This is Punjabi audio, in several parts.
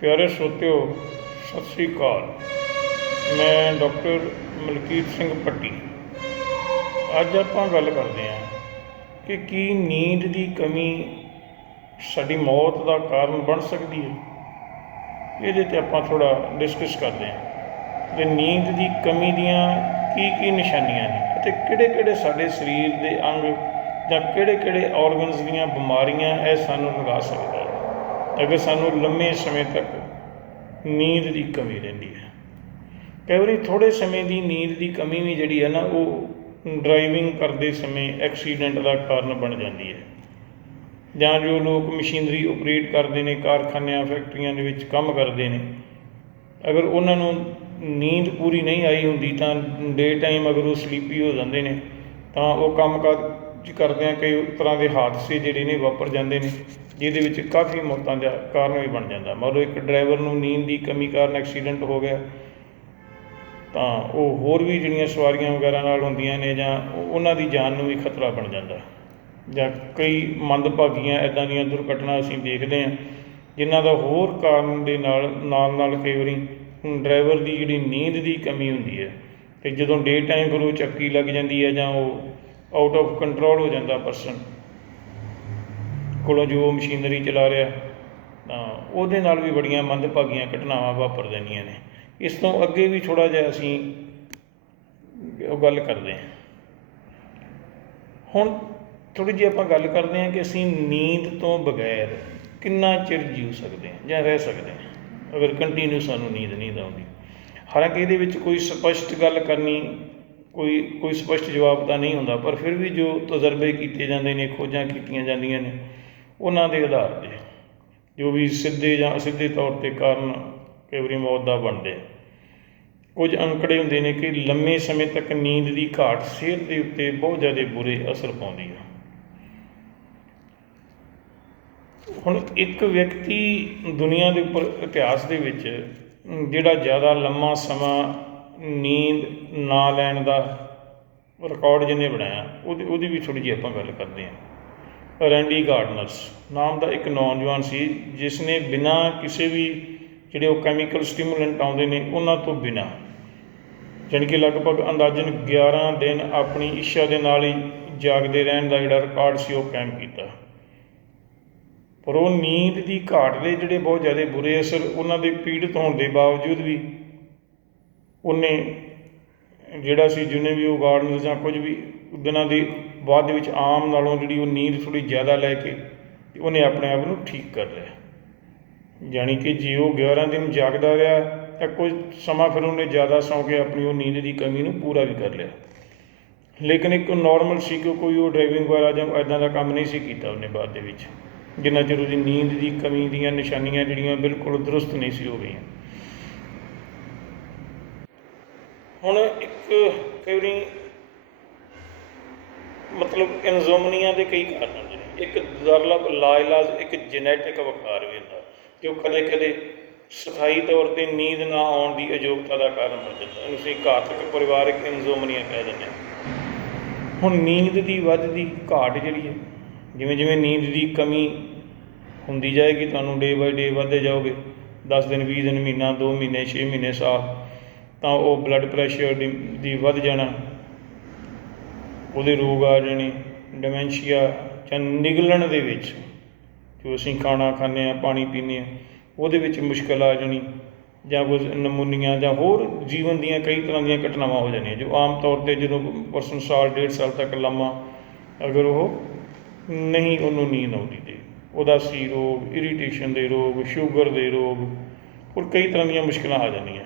ਪਿਆਰੇ ਸਰੋਤਿਓ ਸਤਿ ਸ੍ਰੀ ਅਕਾਲ। ਮੈਂ ਡਾਕਟਰ ਮਲਕੀਤ ਸਿੰਘ ਪੱਟੀ। ਅੱਜ ਆਪਾਂ ਗੱਲ ਕਰਦੇ ਹਾਂ ਕਿ ਕੀ ਨੀਂਦ ਦੀ ਕਮੀ ਸਾਡੀ ਮੌਤ ਦਾ ਕਾਰਨ ਬਣ ਸਕਦੀ ਹੈ? ਇਹਦੇ ਤੇ ਆਪਾਂ ਥੋੜਾ ਡਿਸਕਸ ਕਰਦੇ ਹਾਂ। ਤੇ ਨੀਂਦ ਦੀ ਕਮੀ ਦੀਆਂ ਕੀ ਕੀ ਨਿਸ਼ਾਨੀਆਂ ਨੇ ਅਤੇ ਕਿਹੜੇ-ਕਿਹੜੇ ਸਾਡੇ ਸਰੀਰ ਦੇ ਅੰਗ ਜਾਂ ਕਿਹੜੇ-ਕਿਹੜੇ ਆਰਗਨਸ ਦੀਆਂ ਬਿਮਾਰੀਆਂ ਇਹ ਸਾਨੂੰ ਲਗਾ ਸਕਦਾ ਹੈ ਅਗਰ ਸਾਨੂੰ ਲੰਮੇ ਸਮੇਂ ਤੱਕ ਨੀਂਦ ਦੀ ਕਮੀ ਰਹਿੰਦੀ ਹੈ। ਕਈ ਵਾਰੀ ਥੋੜੇ ਸਮੇਂ ਦੀ ਨੀਂਦ ਦੀ ਕਮੀ ਵੀ ਜਿਹੜੀ ਹੈ ਨਾ, ਉਹ ਡਰਾਈਵਿੰਗ ਕਰਦੇ ਸਮੇਂ ਐਕਸੀਡੈਂਟ ਦਾ ਕਾਰਨ ਬਣ ਜਾਂਦੀ ਹੈ। ਜਾਂ ਜੋ ਲੋਕ ਮਸ਼ੀਨਰੀ ਆਪਰੇਟ ਕਰਦੇ ਨੇ, ਕਾਰਖਾਨਿਆਂ, ਫੈਕਟਰੀਆਂ ਦੇ ਵਿੱਚ ਕੰਮ ਕਰਦੇ ਨੇ, ਅਗਰ ਉਹਨਾਂ ਨੂੰ ਨੀਂਦ ਪੂਰੀ ਨਹੀਂ ਆਈ ਹੁੰਦੀ ਤਾਂ ਡੇ ਟਾਈਮ ਅਗਰ ਉਹ ਸਲੀਪੀ ਹੋ ਜਾਂਦੇ ਨੇ, ਤਾਂ ਉਹ ਕੰਮ ਕਾਜ ਕਰਦਿਆਂ ਕਈ ਤਰ੍ਹਾਂ ਦੇ ਹਾਦਸੇ ਜਿਹੜੇ ਨੇ ਵਾਪਰ ਜਾਂਦੇ ਨੇ, ਜਿਹਦੇ ਵਿੱਚ ਕਾਫੀ ਮੌਤਾਂ ਦਾ ਕਾਰਨ ਵੀ ਬਣ ਜਾਂਦਾ। ਮੰਨ ਲਓ ਇੱਕ ਡਰਾਈਵਰ ਨੂੰ ਨੀਂਦ ਦੀ ਕਮੀ ਕਾਰਨ ਐਕਸੀਡੈਂਟ ਹੋ ਗਿਆ, ਤਾਂ ਉਹ ਹੋਰ ਵੀ ਜਿਹੜੀਆਂ ਸਵਾਰੀਆਂ ਵਗੈਰਾ ਨਾਲ ਹੁੰਦੀਆਂ ਨੇ ਜਾਂ ਉਹਨਾਂ ਦੀ ਜਾਨ ਨੂੰ ਵੀ ਖਤਰਾ ਬਣ ਜਾਂਦਾ। ਜਾਂ ਕਈ ਮੰਦਭਾਗੀਆਂ ਇਦਾਂ ਦੀਆਂ ਦੁਰਘਟਨਾ ਅਸੀਂ ਦੇਖਦੇ ਹਾਂ, ਜਿਨ੍ਹਾਂ ਦਾ ਹੋਰ ਕਾਰਨ ਦੇ ਨਾਲ ਨਾਲ ਨਾਲ ਕਈ ਵਾਰੀ ਡਰਾਈਵਰ ਦੀ ਜਿਹੜੀ ਨੀਂਦ ਦੀ ਕਮੀ ਹੁੰਦੀ ਹੈ, ਤੇ ਜਦੋਂ ਡੇ ਟਾਈਮ ਫਿਰ ਚੱਕੀ ਲੱਗ ਜਾਂਦੀ ਹੈ ਜਾਂ ਉਹ ਆਊਟ ਆਫ ਕੰਟਰੋਲ ਹੋ ਜਾਂਦਾ ਪਰਸਨ ਕੋਲੋਂ ਜੋ ਮਸ਼ੀਨਰੀ ਚਲਾ ਰਿਹਾ, ਤਾਂ ਉਹਦੇ ਨਾਲ ਵੀ ਬੜੀਆਂ ਮੰਦਭਾਗੀਆਂ ਘਟਨਾਵਾਂ ਵਾਪਰ ਜਾਂਦੀਆਂ ਨੇ। ਇਸ ਤੋਂ ਅੱਗੇ ਵੀ ਥੋੜਾ ਜਿਹਾ ਅਸੀਂ ਉਹ ਗੱਲ ਕਰਦੇ ਹਾਂ। ਹੁਣ ਥੋੜੀ ਜਿਹੀ ਆਪਾਂ ਗੱਲ ਕਰਦੇ ਹਾਂ ਕਿ ਅਸੀਂ ਨੀਂਦ ਤੋਂ ਬਗੈਰ ਕਿੰਨਾ ਚਿਰ ਜੀਉ ਸਕਦੇ ਹਾਂ ਜਾਂ ਰਹਿ ਸਕਦੇ ਹਾਂ। ਅਗਰ ਕੰਟੀਨਿਊ ਸਾਨੂੰ ਨੀਂਦ ਨਹੀਂ ਆਉਂਦੀ। ਹਾਲਾਂਕਿ ਇਹਦੇ ਵਿੱਚ ਕੋਈ ਸਪਸ਼ਟ ਗੱਲ ਕਰਨੀ ਕੋਈ ਕੋਈ ਸਪਸ਼ਟ ਜਵਾਬ ਤਾਂ ਨਹੀਂ ਹੁੰਦਾ, ਪਰ ਫਿਰ ਵੀ ਜੋ ਤਜਰਬੇ ਕੀਤੇ ਜਾਂਦੇ ਨੇ, ਖੋਜਾਂ ਕੀਤੀਆਂ ਜਾਂਦੀਆਂ ਨੇ, ਉਹਨਾਂ ਦੇ ਆਧਾਰ ਤੇ, ਜੋ ਵੀ ਸਿੱਧੇ ਜਾਂ ਅਸਿੱਧੇ ਤੌਰ ਤੇ ਕਾਰਨ ਕਈ ਵਾਰੀ ਮੌਤ ਦਾ ਬਣਦੇ ਕੁਝ ਅੰਕੜੇ ਹੁੰਦੇ ਨੇ ਕਿ ਲੰਮੇ ਸਮੇਂ ਤੱਕ ਨੀਂਦ ਦੀ ਘਾਟ ਸਿਹਤ ਦੇ ਉੱਤੇ ਬਹੁਤ ਜ਼ਿਆਦਾ ਬੁਰੇ ਅਸਰ ਪਾਉਂਦੀ ਹੈ ਹੁਣ ਇੱਕ ਵਿਅਕਤੀ ਦੁਨੀਆ ਦੇ ਉੱਪਰ ਇਤਿਹਾਸ ਦੇ ਵਿੱਚ ਜਿਹੜਾ ਜ਼ਿਆਦਾ ਲੰਮਾ ਸਮਾਂ ਨੀਂਦ ਨਾ ਲੈਣ ਦਾ ਰਿਕਾਰਡ ਜਿਹਨੇ ਬਣਾਇਆ, ਉਹਦੀ ਉਹਦੀ ਵੀ ਥੋੜੀ ਜਿਹੀ ਆਪਾਂ ਗੱਲ ਕਰਦੇ ਹਾਂ। ਰੈਂਡੀ ਗਾਰਡਨਰਸ ਨਾਮ ਦਾ ਇੱਕ ਨੌਜਵਾਨ ਸੀ ਜਿਸ ਨੇ ਬਿਨਾਂ ਕਿਸੇ ਵੀ ਜਿਹੜੇ ਉਹ ਕੈਮੀਕਲ ਸਟਿਮੂਲੈਂਟ ਆਉਂਦੇ ਨੇ, ਉਹਨਾਂ ਤੋਂ ਬਿਨਾਂ, ਜਾਣੀ ਕਿ ਲਗਭਗ ਅੰਦਾਜ਼ਨ 11 ਦਿਨ ਆਪਣੀ ਇੱਛਾ ਦੇ ਨਾਲ ਹੀ ਜਾਗਦੇ ਰਹਿਣ ਦਾ ਜਿਹੜਾ ਰਿਕਾਰਡ ਸੀ, ਉਹ ਕਾਇਮ ਕੀਤਾ। ਪਰ ਉਹ ਨੀਂਦ ਦੀ ਘਾਟ ਦੇ ਜਿਹੜੇ ਬਹੁਤ ਜ਼ਿਆਦਾ ਬੁਰੇ ਅਸਰ ਉਹਨਾਂ ਦੇ ਪੀੜਤ ਹੋਣ ਦੇ ਬਾਵਜੂਦ ਵੀ ਉਹਨੇ ਜਿਹੜਾ ਸੀ, ਜਿਹਨੇ ਵੀ ਉਹ ਗਾਰਡਨਰ ਜਾਂ ਕੁਝ ਵੀ ਦਿਨਾਂ ਦੀ ਬਾਅਦ ਦੇ ਵਿੱਚ ਆਮ ਨਾਲੋਂ ਜਿਹੜੀ ਉਹ ਨੀਂਦ ਥੋੜੀ ਜ਼ਿਆਦਾ ਲੈ ਕੇ ਉਹਨੇ ਆਪਣੇ ਆਪ ਨੂੰ ਠੀਕ ਕਰ ਲਿਆ। ਜਾਣੀ ਕਿ ਜੇ ਉਹ 11 ਦਿਨ ਜਾਗਦਾ ਰਿਹਾ ਤਾਂ ਕੁਝ ਸਮਾਂ ਫਿਰ ਉਹਨੇ ਜ਼ਿਆਦਾ ਸੌਂ ਕੇ ਆਪਣੀ ਉਹ ਨੀਂਦ ਦੀ ਕਮੀ ਨੂੰ ਪੂਰਾ ਵੀ ਕਰ ਲਿਆ। ਲੇਕਿਨ ਇੱਕ ਨਾਰਮਲ ਸੀ ਕਿ ਕੋਈ ਉਹ ਡਰਾਈਵਿੰਗ ਵਾਲਾ ਜਾਂ ਇਦਾਂ ਦਾ ਕੰਮ ਨਹੀਂ ਸੀ ਕੀਤਾ ਉਹਨੇ ਬਾਅਦ ਦੇ ਵਿੱਚ। ਜਿੰਨਾ ਚਿਰ ਉਹਦੀ ਨੀਂਦ ਦੀ ਕਮੀ ਦੀਆਂ ਨਿਸ਼ਾਨੀਆਂ ਜਿਹੜੀਆਂ ਬਿਲਕੁਲ ਦਰੁਸਤ ਨਹੀਂ ਸੀ ਹੋ ਗਈਆਂ। ਹੁਣ ਇੱਕ ਕਈ ਵਾਰੀ ਮਤਲਬ ਇਨਜ਼ੋਮਨੀਆ ਦੇ ਕਈ ਕਾਰਨ ਹੁੰਦੇ ਨੇ। ਇੱਕ ਦਰਲਬ ਲਾਇਲਾਜ, ਇੱਕ ਜੈਨੇਟਿਕ ਵਿਕਾਰ ਵੀ ਹੁੰਦਾ, ਜੋ ਕਦੇ ਕਦੇ ਸਥਾਈ ਤੌਰ ਤੇ ਨੀਂਦ ਨਾ ਆਉਣ ਦੀ ਅਯੋਗਤਾ ਦਾ ਕਾਰਨ ਬਣ ਜਾਂਦਾ। ਇਹਨੂੰ ਅਸੀਂ ਘਾਤਕ ਪਰਿਵਾਰਕ ਇਨਜ਼ੋਮਨੀਆ ਕਹਿ ਦਿੰਦੇ ਹਾਂ। ਹੁਣ ਨੀਂਦ ਦੀ ਵੱਧਦੀ ਘਾਟ ਜਿਹੜੀ ਹੈ ਜਿਵੇਂ ਜਿਵੇਂ ਨੀਂਦ ਦੀ ਕਮੀ ਹੁੰਦੀ ਜਾਏਗੀ, ਤੁਹਾਨੂੰ ਡੇ ਬਾਈ ਡੇ ਵੱਧਦੇ ਜਾਓਗੇ। 10 ਦਿਨ 20 ਦਿਨ, ਮਹੀਨਾ 2 ਮਹੀਨੇ 6 ਮਹੀਨੇ, ਸਾਲ। ਤਾਂ ਉਹ ਬਲੱਡ ਪ੍ਰੈਸ਼ਰ ਦੀ ਦੀ ਵੱਧ ਜਾਣਾ। ਉਹਦੇ ਰੋਗ ਆ ਜਾਣੇ ਡਿਮੈਂਸ਼ੀਆ ਜਾਂ ਨਿਗਲਣ ਦੇ ਵਿੱਚ। ਜੋ ਅਸੀਂ ਖਾਣਾ ਖਾਂਦੇ ਆ ਪਾਣੀ ਪੀਂਦੇ ਆ ਉਹਦੇ ਵਿੱਚ ਮੁਸ਼ਕਲ ਆ ਜਾਣੀ, ਜਾਂ ਕੁਝ ਨਮੂਨੀਆ ਜਾਂ ਹੋਰ ਜੀਵਨ ਦੀਆਂ ਕਈ ਤਰ੍ਹਾਂ ਦੀਆਂ ਘਟਨਾਵਾਂ ਹੋ ਜਾਂਦੀਆਂ ਜੋ ਆਮ ਤੌਰ ਤੇ ਜਦੋਂ ਪਰਸਨ ਸਾਲ, ਡੇਢ ਸਾਲ ਤੱਕ ਲੰਮਾ ਅਗਰ ਉਹ ਨਹੀਂ ਉਹਨੂੰ ਨੀਂਦ ਆਉਂਦੀ ਤੇ। ਉਹਦਾ ਸੀ ਰੋਗ ਇਰੀਟੇਸ਼ਨ ਦੇ ਰੋਗ ਸ਼ੂਗਰ ਦੇ ਰੋਗ, ਹੋਰ ਕਈ ਤਰ੍ਹਾਂ ਦੀਆਂ ਮੁਸ਼ਕਲਾਂ ਆ ਜਾਂਦੀਆਂ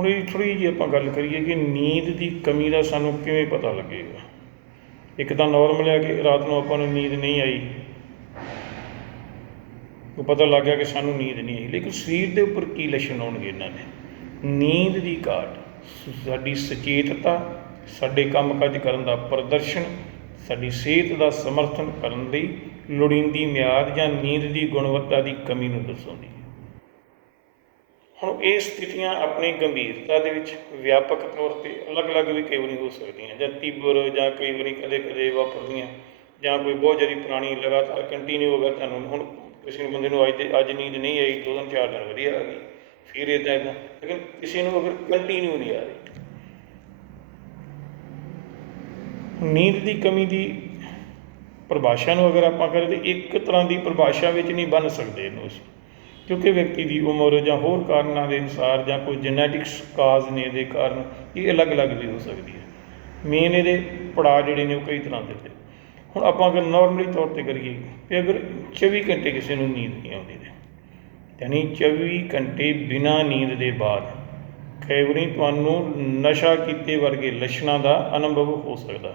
ਹੁਣ ਇਹ ਥੋੜੀ ਜਿਹੀ ਆਪਾਂ ਗੱਲ ਕਰੀਏ ਕਿ ਨੀਂਦ ਦੀ ਕਮੀ ਦਾ ਸਾਨੂੰ ਕਿਵੇਂ ਪਤਾ ਲੱਗੇਗਾ? ਇੱਕ ਤਾਂ ਨਾਰਮਲ ਹੈ ਕਿ ਰਾਤ ਨੂੰ ਆਪਾਂ ਨੂੰ ਨੀਂਦ ਨਹੀਂ ਆਈ। ਉਹ ਪਤਾ ਲੱਗ ਗਿਆ ਕਿ ਸਾਨੂੰ ਨੀਂਦ ਨਹੀਂ ਆਈ। ਲੇਕਿਨ ਸਰੀਰ ਦੇ ਉੱਪਰ ਕੀ ਲੱਛਣ ਆਉਣਗੇ ਇਹਨਾਂ ਦੇ? ਨੀਂਦ ਦੀ ਘਾਟ ਸਾਡੀ ਸੁਚੇਤਤਾ, ਸਾਡੇ ਕੰਮਕਾਜ ਕਰਨ ਦਾ ਪ੍ਰਦਰਸ਼ਨ, ਸਾਡੀ ਸਿਹਤ ਦਾ ਸਮਰਥਨ ਕਰਨ ਲਈ ਲੋੜੀਂਦੀ ਮਿਆਦ ਜਾਂ ਨੀਂਦ ਦੀ ਗੁਣਵੱਤਾ ਦੀ ਕਮੀ ਨੂੰ ਦਰਸਾਉਂਦੀ। ਹੁਣ ਇਹ ਸਥਿਤੀਆਂ ਆਪਣੀ ਗੰਭੀਰਤਾ ਦੇ ਵਿੱਚ ਵਿਆਪਕ ਤੌਰ ਤੇ ਅਲੱਗ-ਅਲੱਗ ਵੀ ਕਈ ਵਾਰੀ ਹੋ ਸਕਦੀਆਂ। ਜਾਂ ਤੀਬਰ ਜਾਂ ਕਈ ਵਾਰੀ ਕਦੇ-ਕਦੇ ਵਾਪਰਦੀਆਂ, ਜਾਂ ਕੋਈ ਬਹੁਤ ਜਿਹੜੀ ਪੁਰਾਣੀ ਲਗਾਤਾਰ ਕੰਟੀਨਿਊ ਅਗਰ ਤੁਹਾਨੂੰ ਹੁਣ ਕਿਸੇ ਨੂੰ ਬੰਦੇ ਨੂੰ ਅੱਜ ਦੇ, ਅੱਜ ਨੀਂਦ ਨਹੀਂ ਆਈ, ਦੋ ਦਿਨ, ਚਾਰ ਦਿਨ ਵਧੀਆ ਆ ਗਈ, ਫਿਰ ਇਦਾਂ ਇਦਾਂ ਲੇਕਿਨ ਕਿਸੇ ਨੂੰ ਅਗਰ ਕੰਟੀਨਿਊ ਨਹੀਂ ਆ ਰਹੀ। ਨੀਂਦ ਦੀ ਕਮੀ ਦੀ ਪਰਿਭਾਸ਼ਾ ਨੂੰ ਅਗਰ ਆਪਾਂ ਕਰੀਏ ਤਾਂ ਇੱਕ ਤਰ੍ਹਾਂ ਦੀ ਪਰਿਭਾਸ਼ਾ ਵਿੱਚ ਨਹੀਂ ਬਣ ਸਕਦੇ ਇਹਨੂੰ ਅਸੀਂ। ਕਿਉਂਕਿ ਵਿਅਕਤੀ ਦੀ ਉਮਰ ਜਾਂ ਹੋਰ ਕਾਰਨਾਂ ਦੇ ਅਨੁਸਾਰ ਜਾਂ ਕੋਈ ਜੈਨੇਟਿਕਸ ਕਾਜ਼ ਨੇ ਦੇ ਕਾਰਨ ਇਹ ਅਲੱਗ-ਅਲੱਗ ਵੀ ਹੋ ਸਕਦੀ ਹੈ। ਮੇਨ ਇਹਦੇ ਪੜਾਅ ਜਿਹੜੇ ਨੇ ਉਹ ਕਈ ਤਰ੍ਹਾਂ ਦੇ ਨੇ। ਹੁਣ ਆਪਾਂ ਅਗਰ ਨਾਰਮਲੀ ਤੌਰ ਤੇ ਕਰੀਏ ਕਿ ਅਗਰ 24 ਘੰਟੇ ਕਿਸੇ ਨੂੰ ਨੀਂਦ ਨਹੀਂ ਆਉਂਦੀ ਤੇ, ਯਾਨੀ 24 ਘੰਟੇ ਬਿਨਾਂ ਨੀਂਦ ਦੇ ਬਾਅਦ ਕਈ ਵਾਰੀ ਤੁਹਾਨੂੰ ਨਸ਼ਾ ਕੀਤੇ ਵਰਗੇ ਲੱਛਣਾਂ ਦਾ ਅਨੁਭਵ ਹੋ ਸਕਦਾ।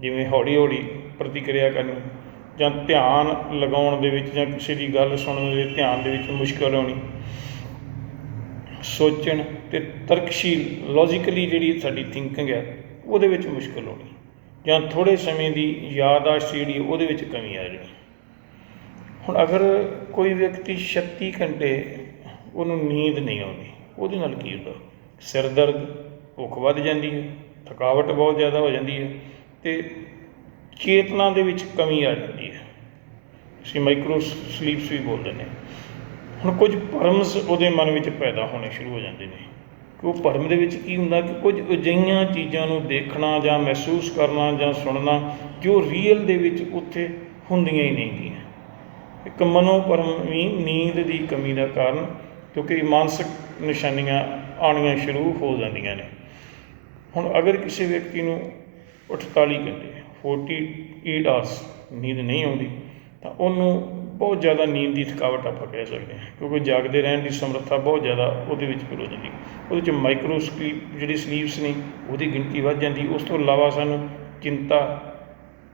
ਜਿਵੇਂ ਹੌਲੀ ਹੌਲੀ ਪ੍ਰਤੀਕਿਰਿਆ ਕਰਨੀ ਜਾਂ ਧਿਆਨ ਲਗਾਉਣ ਦੇ ਵਿੱਚ ਜਾਂ ਕਿਸੇ ਦੀ ਗੱਲ ਸੁਣਨ ਦੇ ਧਿਆਨ ਦੇ ਵਿੱਚ ਮੁਸ਼ਕਲ ਆਉਣੀ। ਸੋਚਣ ਤੇ ਤਰਕਸ਼ੀਲ ਲੌਜੀਕਲੀ ਜਿਹੜੀ ਸਾਡੀ ਥਿੰਕਿੰਗ ਹੈ, ਉਹਦੇ ਵਿੱਚ ਮੁਸ਼ਕਲ ਆਉਣੀ। ਜਾਂ ਥੋੜੇ ਸਮੇਂ ਦੀ ਯਾਦਾਸ਼ਤ ਜਿਹੜੀ ਉਹਦੇ ਵਿੱਚ ਕਮੀ ਆ ਜਾਣੀ। ਹੁਣ ਅਗਰ ਕੋਈ ਵਿਅਕਤੀ 36 ਘੰਟੇ ਉਹਨੂੰ ਨੀਂਦ ਨਹੀਂ ਆਉਂਦੀ, ਉਹਦੇ ਨਾਲ ਕੀ ਹੁੰਦਾ? ਸਿਰ ਦਰਦ, ਭੁੱਖ ਵੱਧ ਜਾਂਦੀ ਹੈ, ਥਕਾਵਟ ਬਹੁਤ ਜ਼ਿਆਦਾ ਹੋ ਜਾਂਦੀ ਹੈ ਤੇ ਚੇਤਨਾ ਦੇ ਵਿੱਚ ਕਮੀ ਆ ਜਾਂਦੀ ਹੈ। ਅਸੀਂ ਮਾਈਕਰੋ ਸਲੀਪਸ ਵੀ ਬੋਲਦੇ ਨੇ। ਹੁਣ ਕੁਝ ਭਰਮਸ ਉਹਦੇ ਮਨ ਵਿੱਚ ਪੈਦਾ ਹੋਣੇ ਸ਼ੁਰੂ ਹੋ ਜਾਂਦੇ ਨੇ। ਕਿ ਉਹ ਭਰਮ ਦੇ ਵਿੱਚ ਕੀ ਹੁੰਦਾ? ਕਿ ਕੁਝ ਅਜਿਹੀਆਂ ਚੀਜ਼ਾਂ ਨੂੰ ਦੇਖਣਾ ਜਾਂ ਮਹਿਸੂਸ ਕਰਨਾ ਜਾਂ ਸੁਣਨਾ ਜੋ ਰੀਅਲ ਦੇ ਵਿੱਚ ਉੱਥੇ ਹੁੰਦੀਆਂ ਹੀ ਨਹੀਂ ਗੀਆਂ। ਇੱਕ ਵੀ ਨੀਂਦ ਦੀ ਕਮੀ ਦਾ ਕਾਰਨ ਕਿਉਂਕਿ ਮਾਨਸਿਕ ਨਿਸ਼ਾਨੀਆਂ ਆਉਣੀਆਂ ਸ਼ੁਰੂ ਹੋ ਜਾਂਦੀਆਂ ਨੇ। ਹੁਣ ਅਗਰ ਕਿਸੇ ਵਿਅਕਤੀ ਨੂੰ 48 ਘੰਟੇ 48 ਆਵਰਸ ਨੀਂਦ ਨਹੀਂ ਆਉਂਦੀ, ਤਾਂ ਉਹਨੂੰ ਬਹੁਤ ਜ਼ਿਆਦਾ ਨੀਂਦ ਦੀ ਥਕਾਵਟ ਆਪਾਂ ਕਹਿ ਸਕਦੇ ਹਾਂ, ਕਿਉਂਕਿ ਜਾਗਦੇ ਰਹਿਣ ਦੀ ਸਮਰੱਥਾ ਬਹੁਤ ਜ਼ਿਆਦਾ ਉਹਦੇ ਵਿੱਚ ਫਿਰ ਹੋ ਜਾਂਦੀ ਉਹਦੇ ਚ ਮਾਈਕਰੋ ਸਲੀਪ ਜਿਹੜੀ ਸਲੀਪਸ ਨੇ, ਉਹਦੀ ਗਿਣਤੀ ਵੱਧ ਜਾਂਦੀ, ਉਸ ਤੋਂ ਇਲਾਵਾ ਸਾਨੂੰ ਚਿੰਤਾ,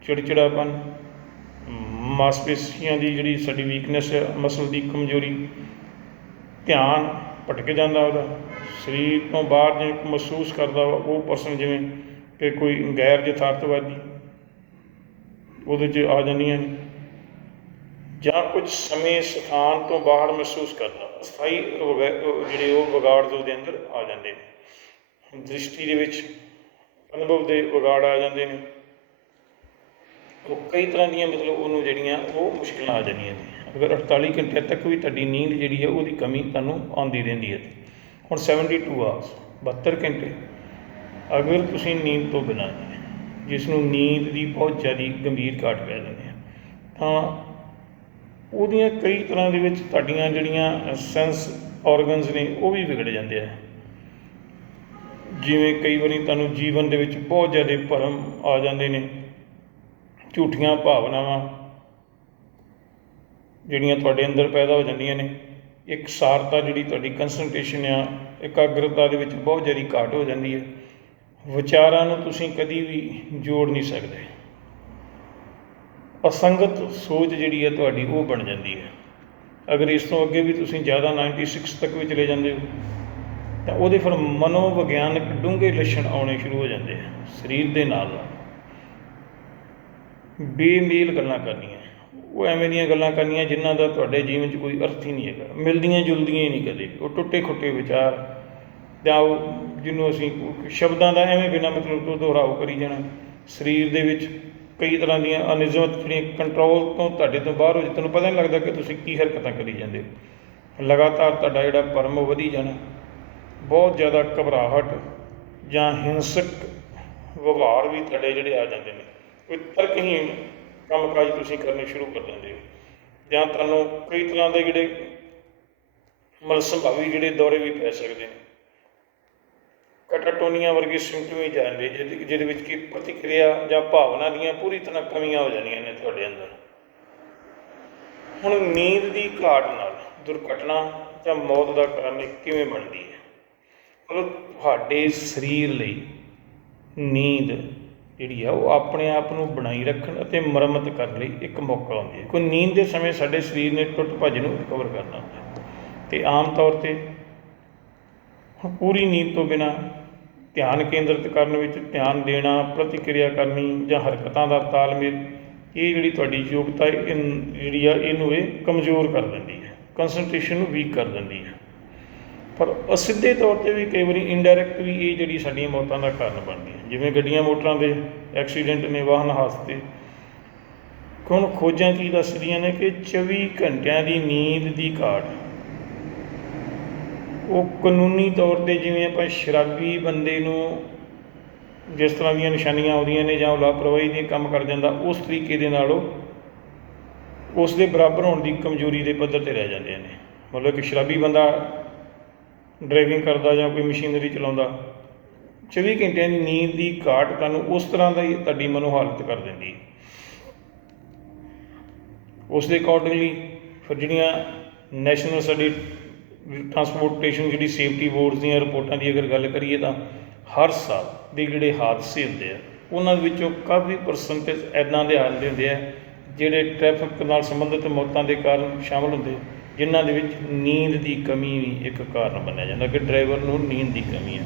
ਚਿੜਚਿੜਾਪਨ, ਮਾਸਪੇਸ਼ੀਆਂ ਦੀ ਜਿਹੜੀ ਸਾਡੀ ਵੀਕਨੈਸ ਹੈ ਮਸਲ ਦੀ ਕਮਜ਼ੋਰੀ, ਧਿਆਨ ਭਟਕ ਜਾਂਦਾ ਉਹਦਾ, ਸਰੀਰ ਤੋਂ ਬਾਹਰ ਜਿਵੇਂ ਮਹਿਸੂਸ ਕਰਦਾ ਵਾ, ਉਹ ਪਰਸਨ ਜਿਵੇਂ ਕਿ ਕੋਈ ਗੈਰ ਯਥਾਰਥਵਾਦੀ ਉਹਦੇ 'ਚ ਆ ਜਾਂਦੀਆਂ ਨੇ। ਜਾਂ ਕੁਝ ਸਮੇਂ ਸਥਾਨ ਤੋਂ ਬਾਹਰ ਮਹਿਸੂਸ ਕਰਨਾ, ਸਥਾਈ ਵਗੈ- ਜਿਹੜੇ ਉਹ ਵਿਗਾੜ ਜੋ ਉਹਦੇ ਅੰਦਰ ਆ ਜਾਂਦੇ ਨੇ। ਦ੍ਰਿਸ਼ਟੀ ਦੇ ਵਿੱਚ ਅਨੁਭਵ ਦੇ ਵਿਗਾੜ ਆ ਜਾਂਦੇ ਨੇ। ਉਹ ਕਈ ਤਰ੍ਹਾਂ ਦੀਆਂ ਮਤਲਬ ਉਹਨੂੰ ਜਿਹੜੀਆਂ ਉਹ ਮੁਸ਼ਕਿਲਾਂ ਆ ਜਾਂਦੀਆਂ ਨੇ। ਅਗਰ 48 ਘੰਟੇ ਤੱਕ ਵੀ ਤੁਹਾਡੀ ਨੀਂਦ ਜਿਹੜੀ ਹੈ ਉਹਦੀ ਕਮੀ ਤੁਹਾਨੂੰ ਆਉਂਦੀ ਰਹਿੰਦੀ ਹੈ। ਹੁਣ 72 ਆਵਰਸ 72 ਘੰਟੇ। ਅਗਰ ਤੁਸੀਂ ਨੀਂਦ ਤੋਂ ਬਿਨਾਂ ਜਿਸ ਨੂੰ ਨੀਂਦ ਦੀ ਬਹੁਤ ਜ਼ਿਆਦਾ ਗੰਭੀਰ ਘਾਟ ਪੈ ਜਾਂਦੀ ਹੈ ਤਾਂ ਉਹਦੀਆਂ ਕਈ ਤਰ੍ਹਾਂ ਦੇ ਵਿੱਚ ਤੁਹਾਡੀਆਂ ਜਿਹੜੀਆਂ ਸੈਂਸ ਆਰਗਨਸ ਨੇ, ਉਹ ਵੀ ਵਿਗੜ ਜਾਂਦੇ ਆ। ਜਿਵੇਂ ਕਈ ਵਾਰੀ ਤੁਹਾਨੂੰ ਜੀਵਨ ਦੇ ਵਿੱਚ ਬਹੁਤ ਜ਼ਿਆਦਾ ਭਰਮ ਆ ਜਾਂਦੇ ਨੇ, ਝੂਠੀਆਂ ਭਾਵਨਾਵਾਂ ਜਿਹੜੀਆਂ ਤੁਹਾਡੇ ਅੰਦਰ ਪੈਦਾ ਹੋ ਜਾਂਦੀਆਂ ਨੇ ਇੱਕ ਸਾਰਤਾ ਜਿਹੜੀ ਤੁਹਾਡੀ ਕਨਸੈਂਟਰੇਸ਼ਨ ਆ, ਇਕਾਗਰਤਾ ਦੇ ਵਿੱਚ ਬਹੁਤ ਜ਼ਿਆਦਾ ਘਾਟ ਹੋ ਜਾਂਦੀ ਹੈ ਵਿਚਾਰਾਂ ਨੂੰ ਤੁਸੀਂ ਕਦੀ ਵੀ ਜੋੜ ਨਹੀਂ ਸਕਦੇ। ਅਸੰਗਤ ਸੋਚ ਜਿਹੜੀ ਹੈ ਤੁਹਾਡੀ ਉਹ ਬਣ ਜਾਂਦੀ ਹੈ। ਅਗਰ ਇਸ ਤੋਂ ਅੱਗੇ ਵੀ ਤੁਸੀਂ ਜ਼ਿਆਦਾ 96 ਤੱਕ ਵੀ ਚਲੇ ਜਾਂਦੇ ਹੋ, ਤਾਂ ਉਹਦੇ ਫਿਰ ਮਨੋਵਿਗਿਆਨਕ ਡੂੰਘੇ ਲੱਛਣ ਆਉਣੇ ਸ਼ੁਰੂ ਹੋ ਜਾਂਦੇ ਆ, ਸਰੀਰ ਦੇ ਨਾਲ ਨਾਲ। ਬੇਮੇਲ ਗੱਲਾਂ ਕਰਨੀਆਂ, ਉਹ ਐਵੇਂ ਦੀਆਂ ਗੱਲਾਂ ਕਰਨੀਆਂ ਜਿਨ੍ਹਾਂ ਦਾ ਤੁਹਾਡੇ ਜੀਵਨ 'ਚ ਕੋਈ ਅਰਥ ਹੀ ਨਹੀਂ ਹੈਗਾ ਮਿਲਦੀਆਂ ਜੁਲਦੀਆਂ ਹੀ ਨਹੀਂ ਕਦੇ, ਉਹ ਟੁੱਟੇ ਖੁੱਟੇ ਵਿਚਾਰ ਜਾਂ ਉਹ ਜਿਹਨੂੰ ਅਸੀਂ ਸ਼ਬਦਾਂ ਦਾ ਐਵੇਂ ਬਿਨਾਂ ਮਤਲਬ ਤੋਂ ਦੁਹਰਾਓ ਕਰੀ ਜਾਣਾ। ਸਰੀਰ ਦੇ ਵਿੱਚ ਕਈ ਤਰ੍ਹਾਂ ਦੀਆਂ ਅਨਿਯਮਤ ਜਿਹੜੀਆਂ ਕੰਟਰੋਲ ਤੋਂ ਤੁਹਾਡੇ ਤੋਂ ਬਾਹਰ ਹੋ ਜਾਂਦੇ ਤੁਹਾਨੂੰ ਪਤਾ ਨਹੀਂ ਲੱਗਦਾ ਕਿ ਤੁਸੀਂ ਕੀ ਹਰਕਤਾਂ ਕਰੀ ਜਾਂਦੇ ਹੋ। ਲਗਾਤਾਰ ਤੁਹਾਡਾ ਜਿਹੜਾ ਪਰਮ ਉਹ ਵਧੀ ਜਾਣਾ। ਬਹੁਤ ਜ਼ਿਆਦਾ ਘਬਰਾਹਟ ਜਾਂ ਹਿੰਸਕ ਵਿਵਹਾਰ ਵੀ ਤੁਹਾਡੇ ਜਿਹੜੇ ਆ ਜਾਂਦੇ ਨੇ। ਕੋਈ ਤਰਕਹੀਣ ਕੰਮਕਾਜ ਤੁਸੀਂ ਕਰਨੇ ਸ਼ੁਰੂ ਕਰ ਦਿੰਦੇ ਹੋ। ਜਾਂ ਤੁਹਾਨੂੰ ਕਈ ਤਰ੍ਹਾਂ ਦੇ ਜਿਹੜੇ ਮਲ ਸੰਭਾਵੀ ਜਿਹੜੇ ਦੌਰੇ ਵੀ ਪੈ ਸਕਦੇ ਨੇ। ਕਟਾਟੋਨੀਆਂ ਵਰਗੀ ਸਿੰਪਟਮ ਹੀ ਜਾਂਦੇ ਜਿਹਦੇ ਜਿਹਦੇ ਵਿੱਚ ਕੀ ਪ੍ਰਤੀਕਿਰਿਆ ਜਾਂ ਭਾਵਨਾ ਦੀਆਂ ਪੂਰੀ ਤਰ੍ਹਾਂ ਕਮੀਆਂ ਹੋ ਜਾਂਦੀਆਂ ਨੇ ਤੁਹਾਡੇ ਅੰਦਰ। ਹੁਣ ਨੀਂਦ ਦੀ ਘਾਟ ਨਾਲ ਦੁਰਘਟਨਾ ਜਾਂ ਮੌਤ ਦਾ ਕਾਰਨ ਕਿਵੇਂ ਬਣਦੀ ਹੈ? ਮਤਲਬ ਤੁਹਾਡੇ ਸਰੀਰ ਲਈ ਨੀਂਦ ਜਿਹੜੀ ਆ, ਉਹ ਆਪਣੇ ਆਪ ਨੂੰ ਬਣਾਈ ਰੱਖਣ ਅਤੇ ਮੁਰੰਮਤ ਕਰਨ ਲਈ ਇੱਕ ਮੌਕਾ ਹੁੰਦੀ ਹੈ। ਕੋਈ ਨੀਂਦ ਦੇ ਸਮੇਂ ਸਾਡੇ ਸਰੀਰ ਨੇ ਟੁੱਟ ਭੱਜ ਨੂੰ ਰਿਕਵਰ ਕਰਨਾ ਹੁੰਦਾ ਹੈ। ਤੇ ਆਮ ਤੌਰ ਤੇ ਪੂਰੀ ਨੀਂਦ ਤੋਂ ਬਿਨਾ ਧਿਆਨ ਕੇਂਦਰਿਤ ਕਰਨ ਵਿੱਚ ਧਿਆਨ ਦੇਣਾ ਪ੍ਰਤੀਕਿਰਿਆ ਕਰਨੀ ਜਾਂ ਹਰਕਤਾਂ ਦਾ ਤਾਲਮੇਲ ਇਹ ਜਿਹੜੀ ਤੁਹਾਡੀ ਯੋਗਤਾ ਹੈ, ਇਹ ਜਿਹੜੀ ਆ ਇਹਨੂੰ ਇਹ ਕਮਜ਼ੋਰ ਕਰ ਦਿੰਦੀ ਹੈ ਕਨਸੈਂਟਰੇਸ਼ਨ ਨੂੰ ਵੀਕ ਕਰ ਦਿੰਦੀ ਹੈ। ਪਰ ਅਸਿੱਧੇ ਤੌਰ ਤੇ ਵੀ ਕਈ ਵਾਰੀ ਇਨਡਾਇਰੈਕਟ ਵੀ ਇਹ ਜਿਹੜੀ ਸਾਡੀਆਂ ਮੌਤਾਂ ਦਾ ਕਾਰਨ ਬਣਦੀ ਹੈ। ਜਿਵੇਂ ਗੱਡੀਆਂ ਮੋਟਰਾਂ ਦੇ ਐਕਸੀਡੈਂਟ ਨੇ ਵਾਹਨ ਹਾਦਸੇ। ਹੁਣ ਖੋਜਾਂ ਕੀ ਦੱਸਦੀਆਂ ਨੇ ਕਿ 24 ਘੰਟਿਆਂ ਦੀ ਨੀਂਦ ਦੀ ਘਾਟ ਉਹ ਕਾਨੂੰਨੀ ਤੌਰ ਤੇ ਜਿਵੇਂ ਆਪਾਂ ਸ਼ਰਾਬੀ ਬੰਦੇ ਨੂੰ ਜਿਸ ਤਰ੍ਹਾਂ ਦੀਆਂ ਨਿਸ਼ਾਨੀਆਂ ਆਉਂਦੀਆਂ ਨੇ ਜਾਂ ਉਹ ਲਾਪਰਵਾਹੀ ਦੇ ਕੰਮ ਕਰ ਜਾਂਦਾ, ਉਸ ਤਰੀਕੇ ਦੇ ਨਾਲ ਉਹ ਉਸ ਦੇ ਬਰਾਬਰ ਹੋਣ ਦੀ ਕਮਜ਼ੋਰੀ ਦੇ ਪੱਧਰ ਤੇ ਰਹਿ ਜਾਂਦੇ ਨੇ। ਮਤਲਬ ਕਿ ਸ਼ਰਾਬੀ ਬੰਦਾ ਡਰਾਈਵਿੰਗ ਕਰਦਾ ਜਾਂ ਕੋਈ ਮਸ਼ੀਨਰੀ ਚਲਾਉਂਦਾ 24 ਘੰਟਿਆਂ ਦੀ ਨੀਂਦ ਦੀ ਘਾਟ ਤੁਹਾਨੂੰ ਉਸ ਤਰ੍ਹਾਂ ਦਾ ਹੀ ਤੁਹਾਡੀ ਮਨੋਹਾਲਤ ਕਰ ਦਿੰਦੀ ਹੈ। ਉਸ ਦੇ ਅਕੋਰਡਿੰਗਲੀ ਫਿਰ ਜਿਹੜੀਆਂ ਨੈਸ਼ਨਲ ਸਾਡੀ ਟਰਾਂਸਪੋਰਟੇਸ਼ਨ ਜਿਹੜੀ ਸੇਫਟੀ ਬੋਰਡਸ ਦੀਆਂ ਰਿਪੋਰਟਾਂ ਦੀ ਅਗਰ ਗੱਲ ਕਰੀਏ ਤਾਂ ਹਰ ਸਾਲ ਦੇ ਜਿਹੜੇ ਹਾਦਸੇ ਹੁੰਦੇ ਆ, ਉਹਨਾਂ ਦੇ ਵਿੱਚੋਂ ਕਾਫੀ ਪਰਸੈਂਟੇਜ ਐਦਾਂ ਦੇ ਹਾਦਸੇ ਹੁੰਦੇ ਆ, ਜਿਹੜੇ ਟ੍ਰੈਫਿਕ ਨਾਲ ਸੰਬੰਧਿਤ ਮੌਤਾਂ ਦੇ ਕਾਰਨ ਸ਼ਾਮਲ ਹੁੰਦੇ ਜਿਨ੍ਹਾਂ ਦੇ ਵਿੱਚ ਨੀਂਦ ਦੀ ਕਮੀ ਵੀ ਇੱਕ ਕਾਰਨ ਮੰਨਿਆ ਜਾਂਦਾ ਕਿ ਡਰਾਈਵਰ ਨੂੰ ਨੀਂਦ ਦੀ ਕਮੀ ਹੈ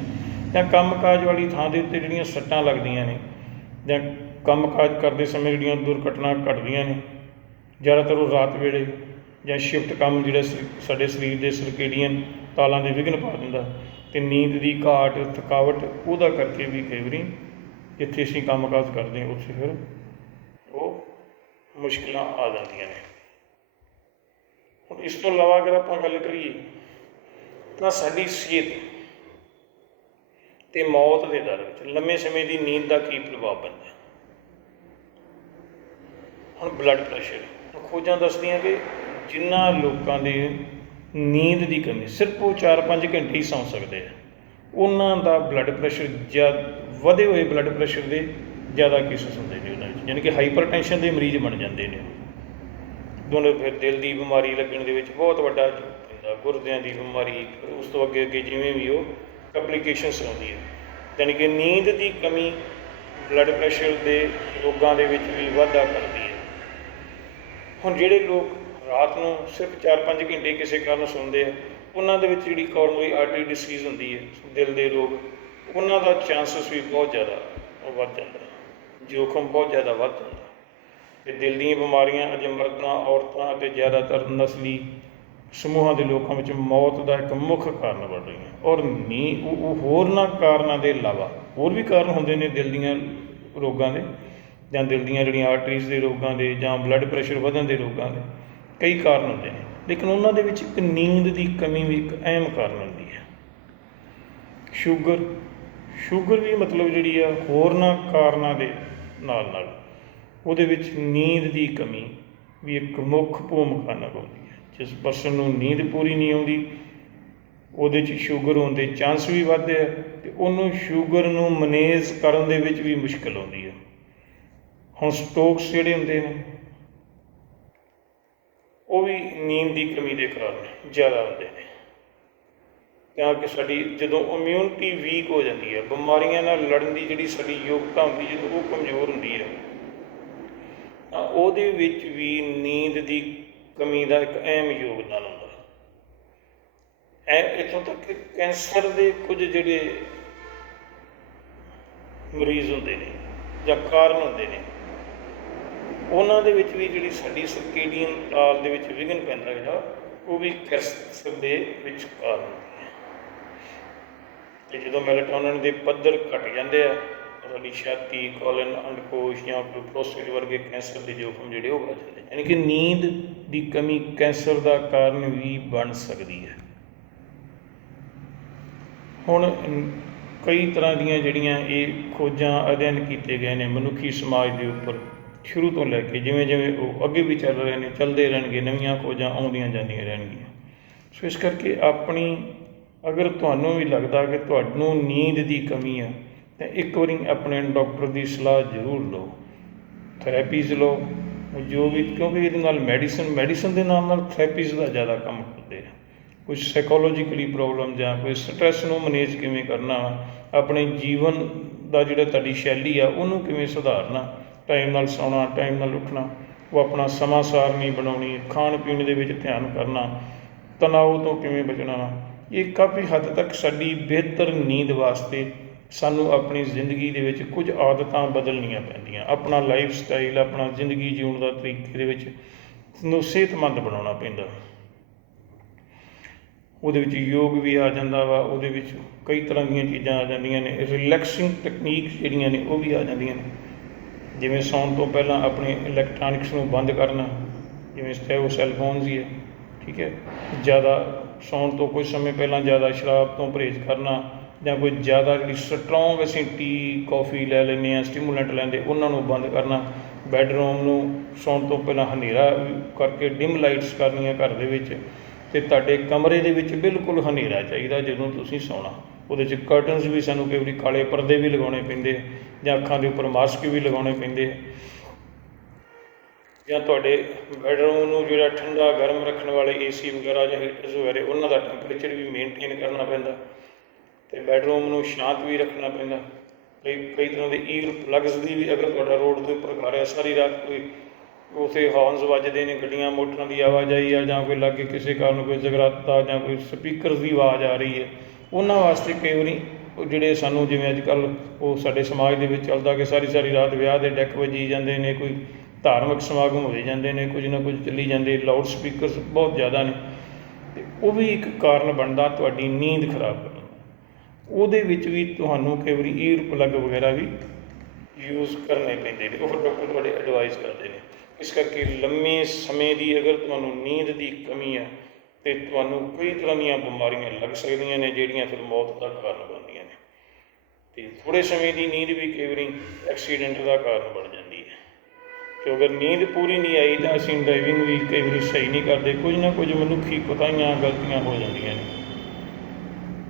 ਤਾਂ ਕੰਮਕਾਜ ਵਾਲੀ ਥਾਂ ਦੇ ਉੱਤੇ ਜਿਹੜੀਆਂ ਸੱਟਾਂ ਲੱਗਦੀਆਂ ਨੇ, ਜਾਂ ਕੰਮਕਾਜ ਕਰਦੇ ਸਮੇਂ ਜਿਹੜੀਆਂ ਦੁਰਘਟਨਾ ਘਟਦੀਆਂ ਨੇ, ਜ਼ਿਆਦਾਤਰ ਉਹ ਰਾਤ ਵੇਲੇ ਜਾਂ ਸ਼ਿਫਟ ਕੰਮ ਜਿਹੜਾ ਸਰੀ- ਸਾਡੇ ਸਰੀਰ ਦੇ ਸਰਕੇਡੀਅਨ ਤਾਲਾਂ ਦੇ ਵਿਘਨ ਪਾ ਦਿੰਦਾ, ਤੇ ਨੀਂਦ ਦੀ ਘਾਟ, ਥਕਾਵਟ, ਉਹਦਾ ਕਰਕੇ ਵੀ ਕਈ ਵਾਰੀ ਜਿੱਥੇ ਅਸੀਂ ਕੰਮਕਾਜ ਕਰਦੇ ਹਾਂ, ਉੱਥੇ ਫਿਰ ਉਹ ਮੁਸ਼ਕਲਾਂ ਆ ਜਾਂਦੀਆਂ ਨੇ। ਹੁਣ ਇਸ ਤੋਂ ਇਲਾਵਾ ਅਗਰ ਆਪਾਂ ਗੱਲ ਕਰੀਏ, ਤਾਂ ਸਾਡੀ ਸਿਹਤ ਤੇ ਮੌਤ ਦੇ ਦਰ ਵਿੱਚ ਲੰਮੇ ਸਮੇਂ ਦੀ ਨੀਂਦ ਦਾ ਕੀ ਪ੍ਰਭਾਵ ਪੈਂਦਾ ਹੁਣ ਬਲੱਡ ਪ੍ਰੈਸ਼ਰ ਖੋਜਾਂ ਦੱਸਦੀਆਂ ਕਿ ਜਿਨ੍ਹਾਂ ਲੋਕਾਂ ਦੇ ਨੀਂਦ ਦੀ ਕਮੀ, ਸਿਰਫ ਉਹ 4-5 ਘੰਟੇ ਹੀ ਸੌਂ ਸਕਦੇ ਆ। ਉਹਨਾਂ ਦਾ ਬਲੱਡ ਪ੍ਰੈਸ਼ਰ ਜਦ ਵਧੇ ਹੋਏ ਬਲੱਡ ਪ੍ਰੈਸ਼ਰ ਦੇ ਜ਼ਿਆਦਾ ਕੇਸਿਸ ਹੁੰਦੇ ਨੇ ਉਹਨਾਂ ਵਿੱਚ, ਯਾਨੀ ਕਿ ਹਾਈਪਰਟੈਂਸ਼ਨ ਦੇ ਮਰੀਜ਼ ਬਣ ਜਾਂਦੇ ਨੇ। ਦੋਨੋਂ ਫਿਰ ਦਿਲ ਦੀ ਬਿਮਾਰੀ ਲੱਗਣ ਦੇ ਵਿੱਚ ਬਹੁਤ ਵੱਡਾ ਜੋ ਪੈਂਦਾ, ਗੁਰਦਿਆਂ ਦੀ ਬਿਮਾਰੀ ਉਸ ਤੋਂ ਅੱਗੇ ਅੱਗੇ ਜਿਵੇਂ ਵੀ ਉਹ ਐਪਲੀਕੇਸ਼ਨਸ ਆਉਂਦੀ ਹੈ। ਯਾਨੀ ਕਿ ਨੀਂਦ ਦੀ ਕਮੀ ਬਲੱਡ ਪ੍ਰੈਸ਼ਰ ਦੇ ਰੋਗਾਂ ਦੇ ਵਿੱਚ ਵੀ ਵਾਧਾ ਕਰਦੀ ਹੈ। ਹੁਣ ਜਿਹੜੇ ਲੋਕ ਰਾਤ ਨੂੰ ਸਿਰਫ 4-5 ਘੰਟੇ ਕਿਸੇ ਕਾਰਨ ਸੌਂਦੇ ਆ। ਉਹਨਾਂ ਦੇ ਵਿੱਚ ਜਿਹੜੀ ਕੋਰੋਨਰੀ ਆਰਟਰੀ ਡਿਸੀਜ਼ ਹੁੰਦੀ ਹੈ, ਦਿਲ ਦੇ ਰੋਗ, ਉਹਨਾਂ ਦਾ ਚਾਂਸਸ ਵੀ ਬਹੁਤ ਜ਼ਿਆਦਾ ਵੱਧ ਜਾਂਦਾ ਜੋਖਮ ਬਹੁਤ ਜ਼ਿਆਦਾ ਵੱਧ ਜਾਂਦਾ ਤੇ ਦਿਲ ਦੀਆਂ ਬਿਮਾਰੀਆਂ, ਅਜੇ ਮਰਦਾਂ, ਔਰਤਾਂ ਅਤੇ ਜ਼ਿਆਦਾਤਰ ਨਸਲੀ ਸਮੂਹਾਂ ਦੇ ਲੋਕਾਂ ਵਿੱਚ ਮੌਤ ਦਾ ਇੱਕ ਮੁੱਖ ਕਾਰਨ ਬਣ ਰਹੀਆਂ। ਔਰ ਨੀ, ਉਹ ਹੋਰਨਾਂ ਕਾਰਨਾਂ ਦੇ ਇਲਾਵਾ ਹੋਰ ਵੀ ਕਾਰਨ ਹੁੰਦੇ ਨੇ ਦਿਲ ਦੀਆਂ ਰੋਗਾਂ ਦੇ ਜਾਂ ਦਿਲ ਦੀਆਂ ਜਿਹੜੀਆਂ ਆਰਟਰੀਜ਼ ਦੇ ਰੋਗਾਂ ਦੇ ਜਾਂ ਬਲੱਡ ਪ੍ਰੈਸ਼ਰ ਵਧਣ ਦੇ ਰੋਗਾਂ ਦੇ। ਕਈ ਕਾਰਨ ਹੁੰਦੇ ਨੇ, ਲੇਕਿਨ ਉਹਨਾਂ ਦੇ ਵਿੱਚ ਇੱਕ ਨੀਂਦ ਦੀ ਕਮੀ ਵੀ ਇੱਕ ਅਹਿਮ ਕਾਰਨ ਹੁੰਦੀ ਹੈ। ਸ਼ੂਗਰ ਸ਼ੂਗਰ ਵੀ ਮਤਲਬ ਜਿਹੜੀ ਆ ਹੋਰਨਾਂ ਕਾਰਨਾਂ ਦੇ ਨਾਲ ਨਾਲ, ਉਹਦੇ ਵਿੱਚ ਨੀਂਦ ਦੀ ਕਮੀ ਵੀ ਇੱਕ ਮੁੱਖ ਭੂਮਿਕਾ ਨਿਭਾਉਂਦੀ ਹੈ। ਜਿਸ ਪਰਸਨ ਨੂੰ ਨੀਂਦ ਪੂਰੀ ਨਹੀਂ ਆਉਂਦੀ, ਉਹਦੇ 'ਚ ਸ਼ੂਗਰ ਹੋਣ ਦੇ ਚਾਂਸ ਵੀ ਵੱਧਦੇ ਆ ਤੇ ਉਹਨੂੰ ਸ਼ੂਗਰ ਨੂੰ ਮੈਨੇਜ ਕਰਨ ਦੇ ਵਿੱਚ ਵੀ ਮੁਸ਼ਕਲ ਆਉਂਦੀ ਹੈ। ਹੁਣ ਸਟੋਕਸ ਜਿਹੜੇ ਹੁੰਦੇ ਨੇ ਉਹ ਵੀ ਨੀਂਦ ਦੀ ਕਮੀ ਦੇ ਕਾਰਨ ਜ਼ਿਆਦਾ ਹੁੰਦੇ ਨੇ। ਤਾਂ ਕਿ ਸਾਡੀ ਜਦੋਂ ਇਮਿਊਨਿਟੀ ਵੀਕ ਹੋ ਜਾਂਦੀ ਹੈ, ਬਿਮਾਰੀਆਂ ਨਾਲ ਲੜਨ ਦੀ ਜਿਹੜੀ ਸਾਡੀ ਯੋਗਤਾ ਹੁੰਦੀ ਜਦੋਂ ਉਹ ਕਮਜ਼ੋਰ ਹੁੰਦੀ ਹੈ। ਤਾਂ ਉਹਦੇ ਵਿੱਚ ਵੀ ਨੀਂਦ ਦੀ ਕਮੀ ਦਾ ਇੱਕ ਅਹਿਮ ਯੋਗਦਾਨ ਹੁੰਦਾ ਐ ਇੱਥੋਂ ਤੱਕ ਕਿ ਕੈਂਸਰ ਦੇ ਕੁਝ ਜਿਹੜੇ ਮਰੀਜ਼ ਹੁੰਦੇ ਨੇ ਜਾਂ ਕਾਰਨ ਹੁੰਦੇ ਨੇ ਉਹਨਾਂ ਦੇ ਵਿੱਚ ਵੀ ਜਿਹੜੀ ਸਾਡੀ ਸਰਕੇਡੀਅਨ ਤਾਲ ਦੇ ਵਿੱਚ ਵਿਘਨ ਪੈਂਦਾ ਹੈ ਉਹ ਵੀ ਕੈਂਸਰ ਦੇ ਵਿੱਚ ਕਾਰਨ ਤੇ ਜਦੋਂ ਮੈਲਾਟੋਨਿਨ ਦੇ ਪੱਧਰ ਘਟ ਜਾਂਦੇ ਆ, ਤਾਂ ਸਾਡੀ ਛਾਤੀ ਕੋਲਨ ਅੰਡਕੋਸ਼ ਜਾਂ ਪ੍ਰੋਸਟੇਟ ਵਰਗੇ ਕੈਂਸਰ ਦੇ ਜੋਖਮ ਜਿਹੜੇ, ਉਹ ਵੱਧ ਜਾਂਦੇ ਯਾਨੀ ਕਿ ਨੀਂਦ ਦੀ ਕਮੀ ਕੈਂਸਰ ਦਾ ਕਾਰਨ ਵੀ ਬਣ ਸਕਦੀ ਹੈ। ਹੁਣ ਕਈ ਤਰ੍ਹਾਂ ਦੀਆਂ ਜਿਹੜੀਆਂ ਇਹ ਖੋਜਾਂ ਅਧਿਐਨ ਕੀਤੇ ਗਏ ਨੇ ਮਨੁੱਖੀ ਸਮਾਜ ਦੇ ਉੱਪਰ ਸ਼ੁਰੂ ਤੋਂ ਲੈ ਕੇ ਜਿਵੇਂ ਜਿਵੇਂ ਉਹ ਅੱਗੇ ਵੀ ਚੱਲ ਰਹੇ ਨੇ, ਚੱਲਦੇ ਰਹਿਣਗੇ, ਨਵੀਆਂ ਖੋਜਾਂ ਆਉਂਦੀਆਂ ਜਾਂਦੀਆਂ ਰਹਿਣਗੀਆਂ। ਸੋ ਇਸ ਕਰਕੇ ਆਪਣੀ, ਅਗਰ ਤੁਹਾਨੂੰ ਵੀ ਲੱਗਦਾ ਕਿ ਤੁਹਾਨੂੰ ਨੀਂਦ ਦੀ ਕਮੀ ਆ, ਤਾਂ ਇੱਕ ਵਾਰੀ ਆਪਣੇ ਡਾਕਟਰ ਦੀ ਸਲਾਹ ਜ਼ਰੂਰ ਲਓ। ਥੈਰੇਪੀਜ਼ ਲਓ, ਜੋ ਵੀ, ਕਿਉਂਕਿ ਇਹਦੇ ਨਾਲ ਮੈਡੀਸਨ ਮੈਡੀਸਨ ਦੇ ਨਾਲ ਨਾਲ ਥੈਰੇਪੀਜ਼ ਦਾ ਜ਼ਿਆਦਾ ਕੰਮ ਕਰਦੇ ਆ। ਕੁਝ ਸਾਈਕੋਲੋਜੀਕਲੀ ਪ੍ਰੋਬਲਮ ਜਾਂ ਕੋਈ ਸਟ੍ਰੈਸ ਨੂੰ ਮੈਨੇਜ ਕਿਵੇਂ ਕਰਨਾ ਆਪਣੇ ਜੀਵਨ ਦਾ ਜਿਹੜਾ ਤੁਹਾਡੀ ਸ਼ੈਲੀ ਆ, ਉਹਨੂੰ ਕਿਵੇਂ ਸੁਧਾਰਨਾ ਟਾਈਮ ਨਾਲ ਸੌਣਾ, ਟਾਈਮ ਨਾਲ ਉੱਠਣਾ, ਉਹ ਆਪਣਾ ਸਮਾਂ ਸਾਰਣੀ ਬਣਾਉਣੀ, ਖਾਣ ਪੀਣ ਦੇ ਵਿੱਚ ਧਿਆਨ ਕਰਨਾ ਤਣਾਅ ਤੋਂ ਕਿਵੇਂ ਬਚਣਾ। ਇਹ ਕਾਫੀ ਹੱਦ ਤੱਕ ਸਾਡੀ ਬਿਹਤਰ ਨੀਂਦ ਵਾਸਤੇ ਸਾਨੂੰ ਆਪਣੀ ਜ਼ਿੰਦਗੀ ਦੇ ਵਿੱਚ ਕੁਝ ਆਦਤਾਂ ਬਦਲਣੀਆਂ ਪੈਂਦੀਆਂ। ਆਪਣਾ ਲਾਈਫ ਸਟਾਈਲ ਆਪਣਾ ਜ਼ਿੰਦਗੀ ਜਿਉਣ ਦਾ ਤਰੀਕੇ ਦੇ ਵਿੱਚ ਨੂੰ ਸਿਹਤਮੰਦ ਬਣਾਉਣਾ ਪੈਂਦਾ। ਉਹਦੇ ਵਿੱਚ ਯੋਗ ਵੀ ਆ ਜਾਂਦਾ ਵਾ, ਉਹਦੇ ਵਿੱਚ ਕਈ ਤਰ੍ਹਾਂ ਦੀਆਂ ਚੀਜ਼ਾਂ ਆ ਜਾਂਦੀਆਂ ਨੇ ਰਿਲੈਕਸਿੰਗ ਟੈਕਨੀਕ ਜਿਹੜੀਆਂ ਨੇ ਉਹ ਵੀ ਆ ਜਾਂਦੀਆਂ ਨੇ। ਜਿਵੇਂ ਸੌਣ ਤੋਂ ਪਹਿਲਾਂ ਆਪਣੇ ਇਲੈਕਟ੍ਰੋਨਿਕਸ ਨੂੰ ਬੰਦ ਕਰਨਾ, ਜਿਵੇਂ ਚਾਹੇ ਉਹ ਸੈੱਲ ਹੀ ਹੈ ਠੀਕ ਹੈ, ਜ਼ਿਆਦਾ ਸੌਣ ਤੋਂ ਕੁਝ ਸਮੇਂ ਪਹਿਲਾਂ ਜ਼ਿਆਦਾ ਸ਼ਰਾਬ ਤੋਂ ਪਰਹੇਜ਼ ਕਰਨਾ ਜਾਂ ਕੋਈ ਜ਼ਿਆਦਾ ਜਿਹੜੀ ਸਟਰੋਂਗ ਅਸੀਂ ਟੀ ਕਾਫੀ ਲੈ ਲੈਂਦੇ ਹਾਂ ਸਟਿਮੂਲੈਂਟ ਲੈਂਦੇ, ਉਹਨਾਂ ਨੂੰ ਬੰਦ ਕਰਨਾ ਬੈਡਰੂਮ ਨੂੰ ਸੌਣ ਤੋਂ ਪਹਿਲਾਂ ਹਨੇਰਾ ਕਰਕੇ ਡਿਮ ਲਾਈਟਸ ਕਰਨੀਆਂ ਘਰ ਦੇ ਵਿੱਚ ਤੇ ਤੁਹਾਡੇ ਕਮਰੇ ਦੇ ਵਿੱਚ ਬਿਲਕੁਲ ਹਨੇਰਾ ਚਾਹੀਦਾ ਜਦੋਂ ਤੁਸੀਂ ਸੌਣਾ। ਉਹਦੇ 'ਚ ਕਰਟਨਸ ਵੀ ਸਾਨੂੰ ਕਈ ਵਾਰੀ ਕਾਲੇ ਪਰਦੇ ਵੀ ਲਗਾਉਣੇ ਪੈਂਦੇ ਜਾਂ ਅੱਖਾਂ ਦੇ ਉੱਪਰ ਮਾਸਕ ਵੀ ਲਗਾਉਣੇ ਪੈਂਦੇ ਆ। ਜਾਂ ਤੁਹਾਡੇ ਬੈਡਰੂਮ ਨੂੰ ਜਿਹੜਾ ਠੰਡਾ ਗਰਮ ਰੱਖਣ ਵਾਲੇ ਏਸੀ ਵਗੈਰਾ ਜਾਂ ਹੀਟਰਸ ਵਗੈਰਾ, ਉਹਨਾਂ ਦਾ ਟੈਂਪਰੇਚਰ ਵੀ ਮੇਨਟੇਨ ਕਰਨਾ ਪੈਂਦਾ। ਤੇ ਬੈਡਰੂਮ ਨੂੰ ਸ਼ਾਂਤ ਵੀ ਰੱਖਣਾ ਪੈਂਦਾ। ਕਈ ਕਈ ਤਰ੍ਹਾਂ ਦੇ ਈਅਰ ਪਲੱਗਸ ਦੀ ਵੀ ਅਗਰ ਤੁਹਾਡਾ ਰੋਡ ਦੇ ਉੱਪਰ ਘਰ ਹੈ, ਸਾਰੀ ਰਾਤ ਕੋਈ ਉਥੇ ਹਾਰਨਸ ਵੱਜਦੇ ਨੇ, ਗੱਡੀਆਂ, ਮੋਟਰਾਂ ਦੀ ਆਵਾਜਾਈ ਆ ਜਾਂ ਕੋਈ ਲਾਗੇ ਕਿਸੇ ਕਾਰਨ ਕੋਈ ਜਗਰਾਤਾ ਜਾਂ ਕੋਈ ਸਪੀਕਰ ਦੀ ਆਵਾਜ਼ ਆ ਰਹੀ ਹੈ, ਉਹਨਾਂ ਵਾਸਤੇ ਕਈ ਵਾਰੀ ਉਹ ਜਿਹੜੇ ਸਾਨੂੰ ਜਿਵੇਂ ਅੱਜ ਕੱਲ ਉਹ ਸਾਡੇ ਸਮਾਜ ਦੇ ਵਿੱਚ ਚੱਲਦਾ ਕਿ ਸਾਰੀ ਸਾਰੀ ਰਾਤ ਵਿਆਹ ਦੇ ਡੈਕ ਵੱਜੀ ਜਾਂਦੇ ਨੇ, ਕੋਈ ਧਾਰਮਿਕ ਸਮਾਗਮ ਹੋਏ ਜਾਂਦੇ ਨੇ, ਕੁਝ ਨਾ ਕੁਝ ਚੱਲੀ ਜਾਂਦੇ, ਲਾਊਡ ਸਪੀਕਰਸ ਬਹੁਤ ਜ਼ਿਆਦਾ ਨੇ। ਤੇ ਉਹ ਵੀ ਇੱਕ ਕਾਰਨ ਬਣਦਾ, ਤੁਹਾਡੀ ਨੀਂਦ ਖਰਾਬ ਕਰਨ ਉਹਦੇ ਵਿੱਚ ਵੀ ਤੁਹਾਨੂੰ ਕਈ ਵਾਰੀ ਈਅਰ ਪਲੱਗ ਵਗੈਰਾ ਵੀ ਯੂਜ਼ ਕਰਨੇ ਪੈਂਦੇ ਨੇ। ਉਹ ਫਿਰ ਡਾਕਟਰ ਤੁਹਾਡੇ ਐਡਵਾਈਸ ਕਰਦੇ ਨੇ। ਇਸ ਕਰਕੇ ਲੰਮੇ ਸਮੇਂ ਦੀ ਅਗਰ ਤੁਹਾਨੂੰ ਨੀਂਦ ਦੀ ਕਮੀ ਹੈ, ਤੇ ਤੁਹਾਨੂੰ ਕਈ ਤਰ੍ਹਾਂ ਦੀਆਂ ਬਿਮਾਰੀਆਂ ਲੱਗ ਸਕਦੀਆਂ ਨੇ, ਜਿਹੜੀਆਂ ਫਿਰ ਮੌਤ ਦਾ ਕਾਰਨ ਤੇ ਥੋੜੇ ਸਮੇਂ ਦੀ ਨੀਂਦ ਵੀ ਕਈ ਵਾਰੀ ਐਕਸੀਡੈਂਟ ਦਾ ਕਾਰਨ ਬਣ ਜਾਂਦੀ ਹੈ। ਕਿ ਅਗਰ ਨੀਂਦ ਪੂਰੀ ਨਹੀਂ ਆਈ ਤਾਂ ਅਸੀਂ ਡਰਾਈਵਿੰਗ ਵੀ ਕਈ ਵਾਰੀ ਸਹੀ ਨਹੀਂ ਕਰਦੇ। ਕੁਝ ਨਾ ਕੁਝ ਮਨੁੱਖੀ ਕੋਤਾਹੀਆਂ ਗਲਤੀਆਂ ਹੋ ਜਾਂਦੀਆਂ ਨੇ।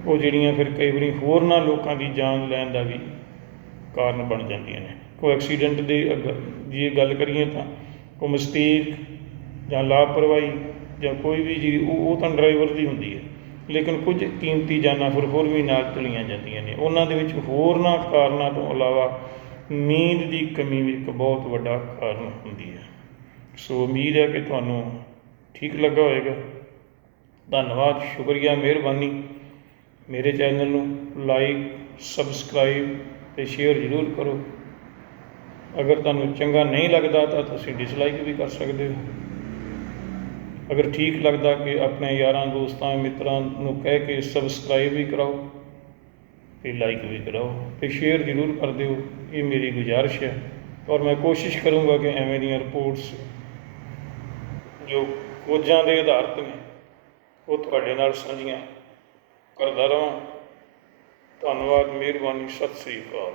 ਉਹ ਜਿਹੜੀਆਂ ਫਿਰ ਕਈ ਵਾਰੀ ਹੋਰਨਾਂ ਲੋਕਾਂ ਦੀ ਜਾਨ ਲੈਣ ਦਾ ਵੀ ਕਾਰਨ ਬਣ ਜਾਂਦੀਆਂ ਨੇ। ਕੋਈ ਐਕਸੀਡੈਂਟ ਦੇ ਅਗ- ਜੇ ਗੱਲ ਕਰੀਏ ਤਾਂ ਕੋਈ ਮਿਸਟੇਕ ਜਾਂ ਲਾਪਰਵਾਹੀ ਜਾਂ ਕੋਈ ਵੀ ਜੀ ਉਹ ਉਹ ਤਾਂ ਡਰਾਈਵਰ ਦੀ ਹੁੰਦੀ ਹੈ। ਲੇਕਿਨ ਕੁਝ ਕੀਮਤੀ ਜਾਨਾਂ ਫਿਰ ਹੋਰ ਵੀ ਨਾਲ ਚਲੀਆਂ ਜਾਂਦੀਆਂ ਨੇ। ਉਹਨਾਂ ਦੇ ਵਿੱਚ ਹੋਰਨਾਂ ਕਾਰਨਾਂ ਤੋਂ ਇਲਾਵਾ ਨੀਂਦ ਦੀ ਕਮੀ ਵੀ ਇੱਕ ਬਹੁਤ ਵੱਡਾ ਕਾਰਨ ਹੁੰਦੀ ਹੈ। ਸੋ ਉਮੀਦ ਹੈ ਕਿ ਤੁਹਾਨੂੰ ਠੀਕ ਲੱਗਾ ਹੋਵੇਗਾ। ਧੰਨਵਾਦ, ਸ਼ੁਕਰੀਆ, ਮਿਹਰਬਾਨੀ। ਮੇਰੇ ਚੈਨਲ ਨੂੰ ਲਾਈਕ, ਸਬਸਕ੍ਰਾਈਬ ਤੇ ਸ਼ੇਅਰ ਜ਼ਰੂਰ ਕਰੋ। ਅਗਰ ਤੁਹਾਨੂੰ ਚੰਗਾ ਨਹੀਂ ਲੱਗਦਾ ਤਾਂ ਤੁਸੀਂ ਡਿਸਲਾਈਕ ਵੀ ਕਰ ਸਕਦੇ ਹੋ। ਅਗਰ ਠੀਕ ਲੱਗਦਾ ਕਿ ਆਪਣੇ ਯਾਰਾਂ, ਦੋਸਤਾਂ, ਮਿੱਤਰਾਂ ਨੂੰ ਕਹਿ ਕੇ ਸਬਸਕ੍ਰਾਈਬ ਵੀ ਕਰਾਓ ਤੇ ਲਾਈਕ ਵੀ ਕਰਾਓ ਤੇ ਸ਼ੇਅਰ ਜ਼ਰੂਰ ਕਰ ਦਿਓ, ਇਹ ਮੇਰੀ ਗੁਜ਼ਾਰਿਸ਼ ਹੈ ਔਰ ਮੈਂ ਕੋਸ਼ਿਸ਼ ਕਰੂੰਗਾ ਕਿ ਐਵੇਂ ਦੀਆਂ ਰਿਪੋਰਟਸ ਜੋ ਖੋਜਾਂ ਦੇ ਆਧਾਰਤ ਨੇ, ਉਹ ਤੁਹਾਡੇ ਨਾਲ ਸਾਂਝੀਆਂ ਕਰਦਾ ਰਹਾਂ। ਧੰਨਵਾਦ, ਮਿਹਰਬਾਨੀ, ਸਤਿ ਸ੍ਰੀ ਅਕਾਲ।